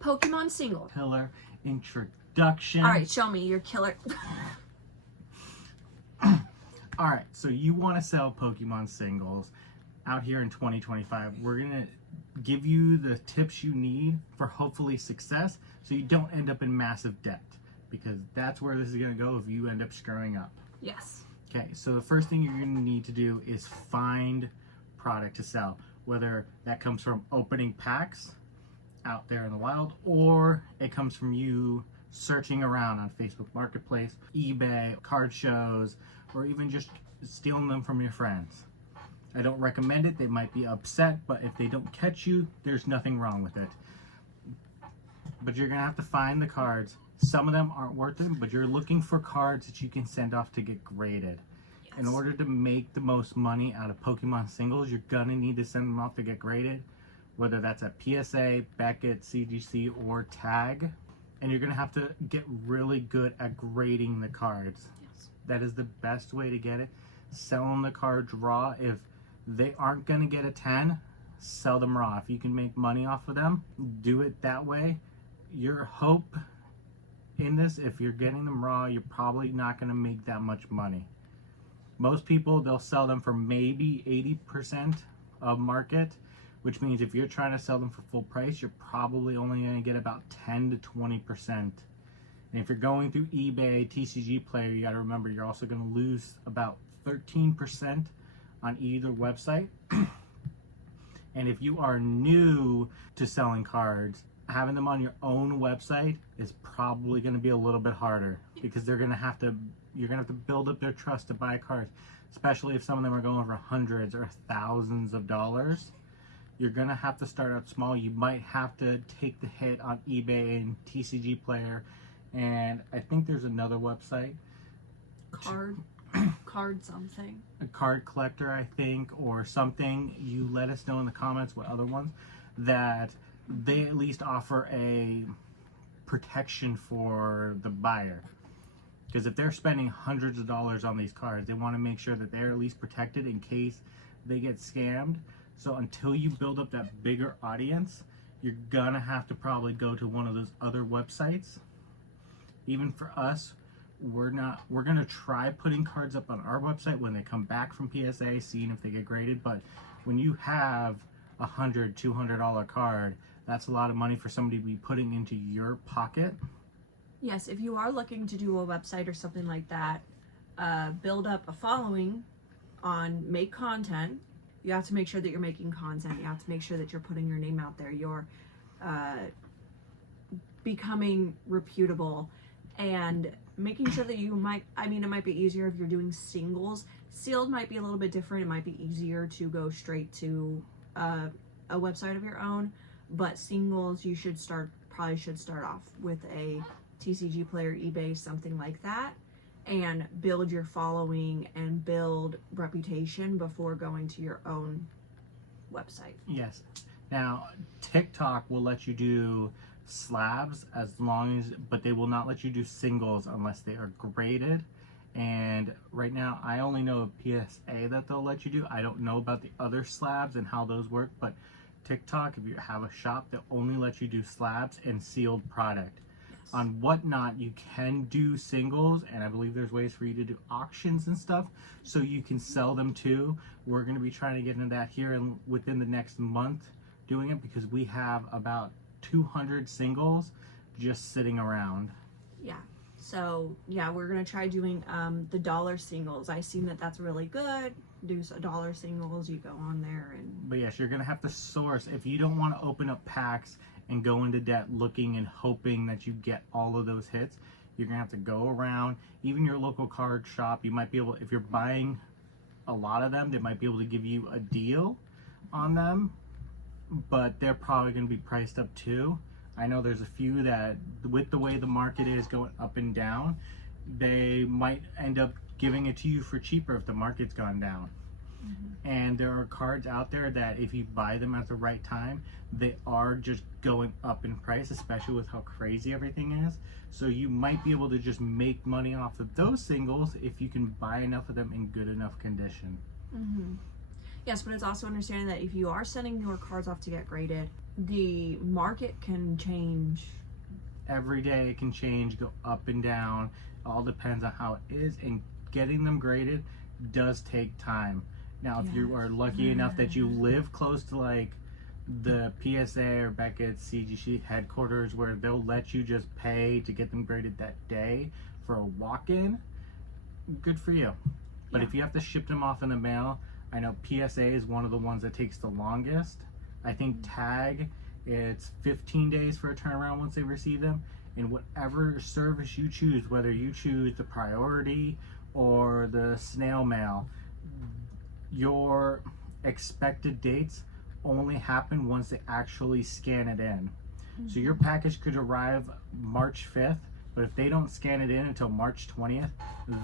Pokemon Singles. Killer introduction. All right, show me your killer. All right, so you want to sell Pokemon Singles out here in 2025. We're going to give you the tips you need for hopefully success so you don't end up in massive debt, because that's where this is going to go if you end up screwing up. Yes. Okay, so the first thing you're going to need to do is find product to sell, whether that comes from opening packs out there in the wild, or it comes from you searching around on Facebook Marketplace, eBay, card shows, or even just stealing them from your friends. I don't recommend it. They might be upset, but if they don't catch you, there's nothing wrong with it. But you're gonna have to find the cards. Some of them aren't worth it, but you're looking for cards that you can send off to get graded. Yes. In order to make the most money out of Pokemon Singles, you're gonna need to send them off to get graded, whether that's at PSA, Beckett, CGC, or Tag. And you're gonna have to get really good at grading the cards. Yes. That is the best way to get it. Selling the cards raw. If they aren't gonna get a 10, sell them raw. If you can make money off of them, do it that way. Your hope in this, if you're getting them raw, you're probably not gonna make that much money. Most people, they'll sell them for maybe 80% of market, which means if you're trying to sell them for full price, you're probably only gonna get about 10 to 20%. And if you're going through eBay, TCG Player, you gotta remember you're also gonna lose about 13% on either website. And if you are new to selling cards, having them on your own website is probably going to be a little bit harder, because you're going to have to build up their trust to buy cards, especially if some of them are going for hundreds or thousands of dollars. You're going to have to start out small. You might have to take the hit on eBay and TCG Player, and I think there's another website, Card something. a card collector, I think, or something. You let us know in the comments what other ones, that they at least offer a protection for the buyer. Because if they're spending hundreds of dollars on these cards, they want to make sure that they're at least protected in case they get scammed. So until you build up that bigger audience, you're gonna have to probably go to one of those other websites. Even for us, we're gonna try putting cards up on our website when they come back from PSA, seeing if they get graded. But when you have $100, $200 card, that's a lot of money for somebody to be putting into your pocket. Yes, if you are looking to do a website or something like that, build up a following on make content. You have to make sure that you're making content. You have to make sure that you're putting your name out there. You're becoming reputable, and making sure that you might, I mean, it might be easier if you're doing singles. Sealed might be a little bit different. It might be easier to go straight to a website of your own, but singles, you should probably start off with a TCG Player, eBay, something like that, and build your following and build reputation before going to your own website. Yes. Now, TikTok will let you do slabs but they will not let you do singles unless they are graded. And right now, I only know of PSA that they'll let you do. I don't know about the other slabs and how those work, but TikTok, if you have a shop, they'll only let you do slabs and sealed product. Yes. On Whatnot, you can do singles, and I believe there's ways for you to do auctions and stuff, so you can sell them too. We're going to be trying to get into that here within the next month, doing it, because we have about 200 singles just sitting around. Yeah. So yeah, we're gonna try doing the dollar singles. I seen that that's really good. Do dollar singles. You go on there and. But yes, you're gonna have to source. If you don't want to open up packs and go into debt looking and hoping that you get all of those hits, you're gonna have to go around. Even your local card shop, you might be able, if you're buying a lot of them, they might be able to give you a deal on them, but they're probably going to be priced up too. I know there's a few that, with the way the market is going up and down, they might end up giving it to you for cheaper if the market's gone down. Mm-hmm. And there are cards out there that if you buy them at the right time, they are just going up in price, especially with how crazy everything is. So you might be able to just make money off of those singles if you can buy enough of them in good enough condition. Mm-hmm. Yes, but it's also understanding that if you are sending your cards off to get graded, the market can change. Every day it can change, go up and down. All depends on how it is, and getting them graded does take time. Now, if you are lucky enough that you live close to like the PSA or Beckett's CGC headquarters, where they'll let you just pay to get them graded that day for a walk-in, good for you. But if you have to ship them off in the mail, I know PSA is one of the ones that takes the longest. I think Tag, it's 15 days for a turnaround once they receive them. And whatever service you choose, whether you choose the priority or the snail mail, your expected dates only happen once they actually scan it in. So your package could arrive March 5th, but if they don't scan it in until March 20th,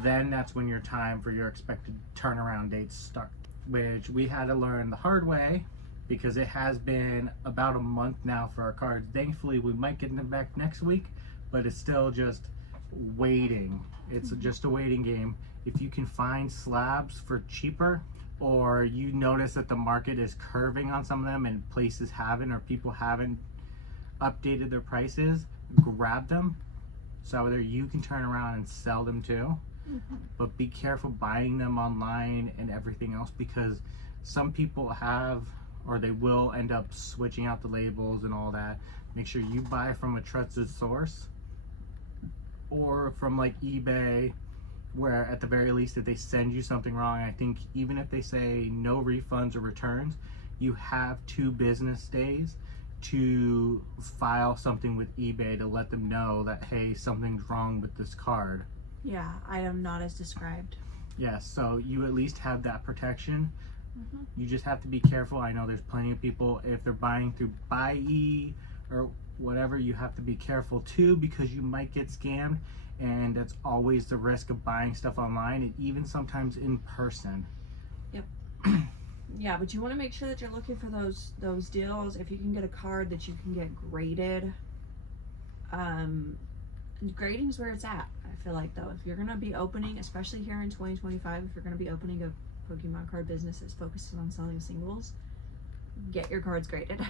then that's when your time for your expected turnaround dates start, which we had to learn the hard way, because it has been about a month now for our cards. Thankfully, we might get them back next week, but it's still just waiting. It's just a waiting game. If you can find slabs for cheaper, or you notice that the market is curving on some of them and places haven't, or people haven't updated their prices, grab them so that you can turn around and sell them too. But be careful buying them online and everything else, because some people have, or they will end up switching out the labels and all that. Make sure you buy from a trusted source, or from like eBay, where at the very least if they send you something wrong, I think even if they say no refunds or returns, you have 2 business days to file something with eBay to let them know that, hey, something's wrong with this card. Yeah, item not as described. Yeah, so you at least have that protection. You just have to be careful. I know there's plenty of people, if they're buying through Buy-E or whatever, you have to be careful too, because you might get scammed, and that's always the risk of buying stuff online, and even sometimes in person. Yep. Yeah, but you want to make sure that you're looking for those deals. If you can get a card that you can get graded, grading's where it's at. I feel like, though, if you're gonna be opening, especially here in 2025, if you're gonna be opening a Pokemon card business that's focused on selling singles, get your cards graded.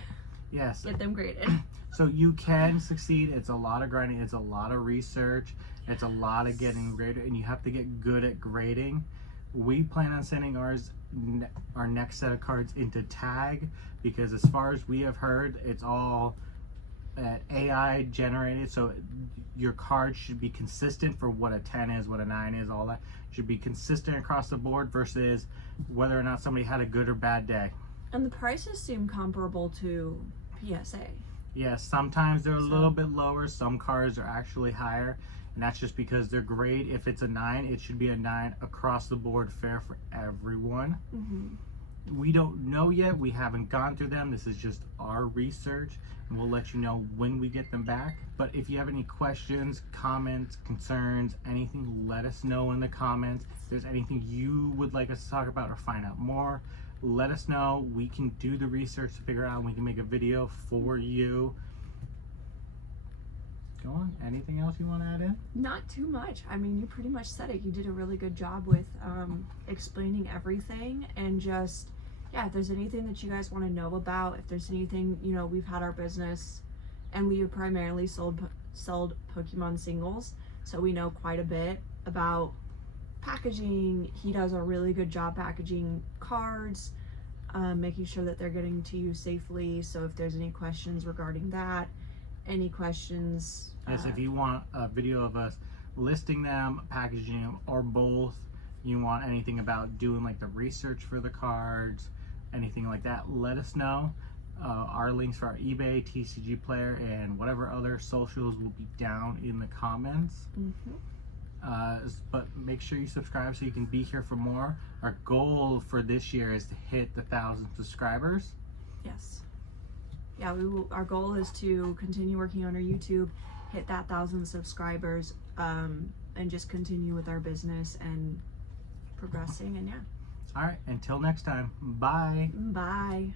Yes. Get them graded. So you can succeed. It's a lot of grinding. It's a lot of research. It's a lot of getting graded, and you have to get good at grading. We plan on sending our next set of cards into Tag, because as far as we have heard, it's all AI generated, so your card should be consistent for what a 10 is, what a 9 is, all that should be consistent across the board, versus whether or not somebody had a good or bad day. And the prices seem comparable to PSA. Yes, sometimes they're a little bit lower, some cards are actually higher, and that's just because they're grade. If it's a 9, it should be a 9 across the board, fair for everyone. We don't know yet. We haven't gone through them. This is just our research, and we'll let you know when we get them back. But if you have any questions, comments, concerns, anything, let us know in the comments. If there's anything you would like us to talk about or find out more, let us know. We can do the research to figure out, and we can make a video for you. Go on. Anything else you want to add in? Not too much. I mean, you pretty much said it. You did a really good job with explaining everything, and just, yeah, if there's anything that you guys want to know about, if there's anything, you know, we've had our business and we have primarily sold Pokemon Singles, so we know quite a bit about packaging. He does a really good job packaging cards, making sure that they're getting to you safely. So if there's any questions regarding that, any questions, yes, if you want a video of us listing them, packaging them, or both, you want anything about doing like the research for the cards, anything like that, let us know. Our links for our eBay, TCG Player, and whatever other socials will be down in the comments. But make sure you subscribe so you can be here for more. Our goal for this year is to hit the 1,000 subscribers. Yes. Yeah, our goal is to continue working on our YouTube, hit that 1,000 subscribers, and just continue with our business and progressing. And yeah. All right, until next time, bye. Bye.